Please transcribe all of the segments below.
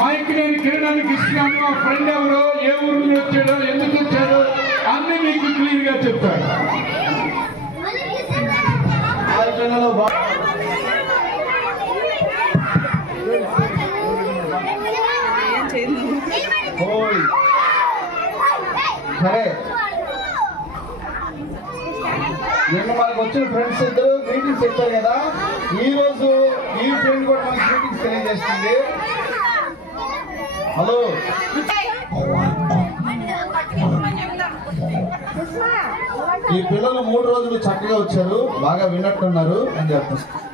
Mic నేను కిరణానికి ఇస్తున్నాను. ఆ ఫ్రెండ్ ఎవరో, ఏ ఊరు నుండి వచ్చాడో, ఎందుకు వచ్చాడో అన్ని మీకు క్లియర్ గా చెప్తాడు. సరే, నిన్న మనకు వచ్చిన ఫ్రెండ్స్ ఇద్దరు గ్రీటింగ్స్ చెప్పారు కదా, ఈ రోజు ఈ ఫ్రెండ్ కూడా మనకి గ్రీటింగ్స్ తెలియజేస్తుంది. హలో, ఈ పిల్లలు 3 రోజులు చక్కగా వచ్చారు, బాగా విన్నట్టున్నారు అని చెప్తాను.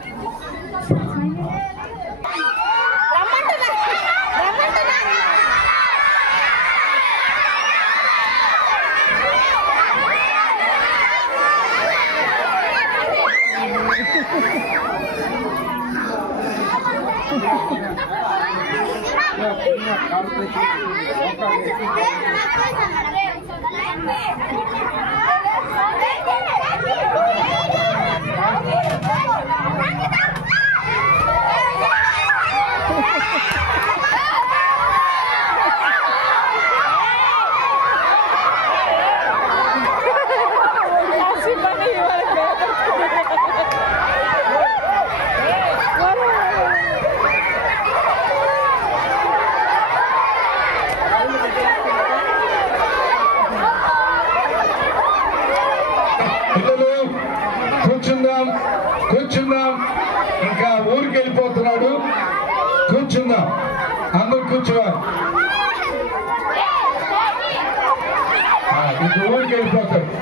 కూర్చుందాం, ఇంకా ఊరికి వెళ్ళిపోతున్నాడు. కూర్చుందాం, అందరూ కూర్చోవాలి. ఇంక ఊరికి వెళ్ళిపోతాడు.